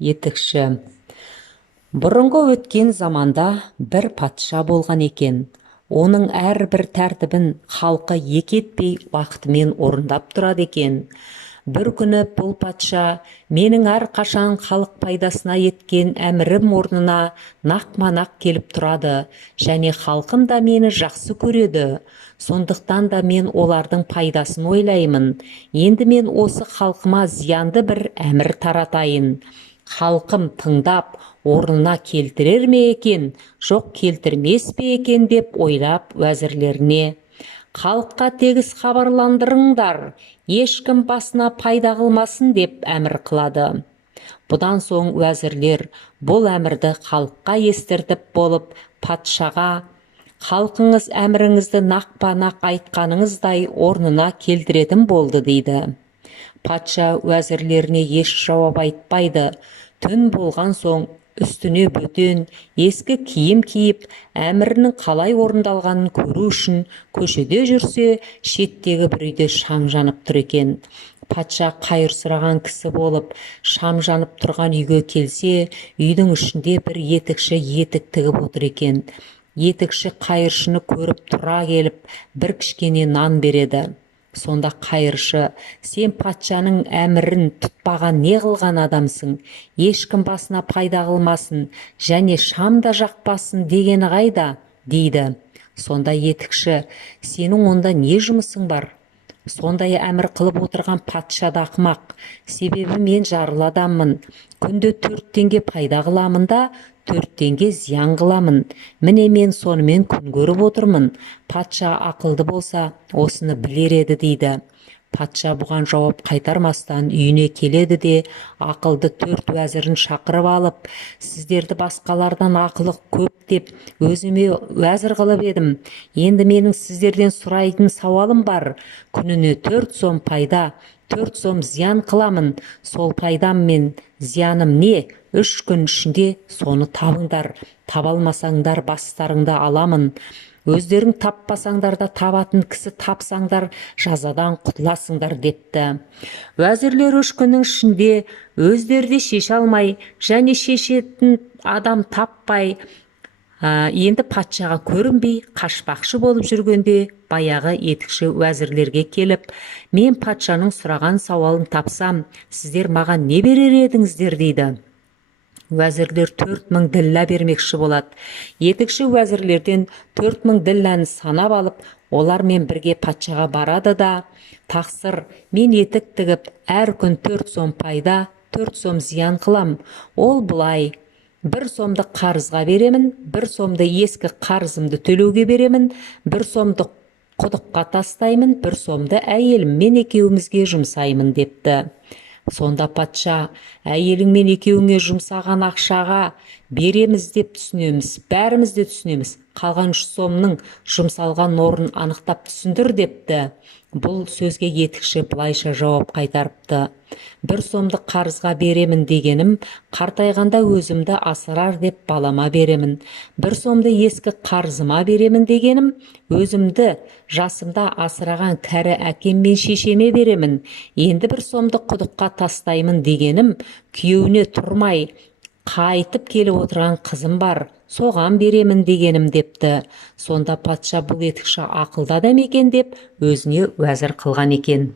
етікші. Бұрынғы өткен заманда бір патша болған екен. Оның әрбір тәртібін халқы екі етпей уақытымен орындап тұрады екен. Бір күні бұл патша менің әрқашан халық пайдасына еткен әмірім орнына нақма-нақ келіп тұрады, және халқым да мені жақсы көреді. Сондықтан да мен олардың пайдасын ойлаймын. Енді мен осы халқыма зиянды бір әмір таратайын. Халқым тыңдап, орнына келтірер ме екен, жоқ келтірмес пе екен деп ойлап уәзірлеріне: халыққа тегіс хабарландырыңдар, ешкім басына пайда қылмасын деп әмір қылады. Бұдан соң уәзірлер бұл әмірді халыққа естіртіп болып, патшаға: халқыңыз әміріңізді нақпа-нақ айтқаныңыздай орнына келтіретін болды дейді. Патша уәзірлеріне еш жауап айтпайды. Түн болған соң үстіне бөтен, ескі киім киіп, әмірінің қалай орындалғанын көру үшін көшеде жүрсе, шеттегі бір үйде шам жанып тұр екен. Патша қайыр сұраған кісі болып, шам жанып тұрған үйге келсе, үйдің ішінде бір етікші етік тігіп отыр екен. Етікші қайыршыны көріп тұра келіп, бір кішкене нан береді. Сонда қайыршы: сен патшаның әмірін тұтпаған не қылған адамсың? Ешкім басына пайда қылмасын, және шам да жақпасын дегені қайда? дейді. Сонда етікші: сенің онда не жұмысың бар? Сондай әмір қылып отырған патша да ақымақ. Себебі мен жарлы адаммын. Күнде 4 теңге пайда қыламын да 4 теңге зиян қыламын. Міне мен сонымен күн көріп отырмын. Патша ақылды болса, осыны білер еді дейді. Патша бұған жауап қайтармастан үйіне келеді де, ақылды 4 уәзірін шақырып алып: сіздерді басқалардан ақылы көп деп өзіме уәзір қылып едім. Енді менің сіздерден сұрайтын сауалым бар. Күніне 4 сом пайда, 4 сом зиян қыламын. Сол пайдам мен зияным не? 3 күн ішінде соны табыңдар. Таба алмасаңдар бастарыңды аламын. Өздерің таппасаңдар да табатын кісі тапсаңдар жазадан құтыласыңдар депті. Уәзірлер 3 күннің ішінде өздері де шеше алмай, және шешетін адам таппай, енді патшаға көрінбей қашпақшы болып жүргенде, баяғы етікші уәзірлерге келіп: мен патшаның сұраған сауалын тапсам, сіздер маған не берер едіңіздер дейді. Уәзірлер 4000 діллә бермекші болады. Етікші уәзірлерден 4000 ділләні санап алып, олармен бірге патшаға барады да: тақсыр, мен етік тігіп, әр күн 4 сом пайда, 4 сом зиян қылам. Ол бұлай: 1 сомды қарызға беремін, 1 сомды ескі қарызымды төлеуге беремін, 1 сомды құдыққа тастаймын, 1 сомды әйеліммен екеумізге жұмсаймын депті. Сонда патша: әйеліңмен екеуіңе жұмсаған ақшаға береміз деп түсінеміз, бәріміз де түсінеміз. Қалған 3 сомның жұмсалған орнын анықтап түсіндір депті. Бұл сөзге етікші былайша жауап қайтарыпты: 1 сомды қарызға беремін дегенім, қартайғанда өзімді асырар деп балама беремін. 1 сомды ескі қарызыма беремін дегенім, өзімді жасымда асыраған кәрі әкем мен шешеме беремін. Енді 1 сомды құдыққа тастаймын дегенім, күйеуіне тұрмай қайтып келіп отырған қызым бар, соған беремін дегенім депті. Сонда патша бұл етікші ақылды адам екен деп өзіне уәзір қылған екен.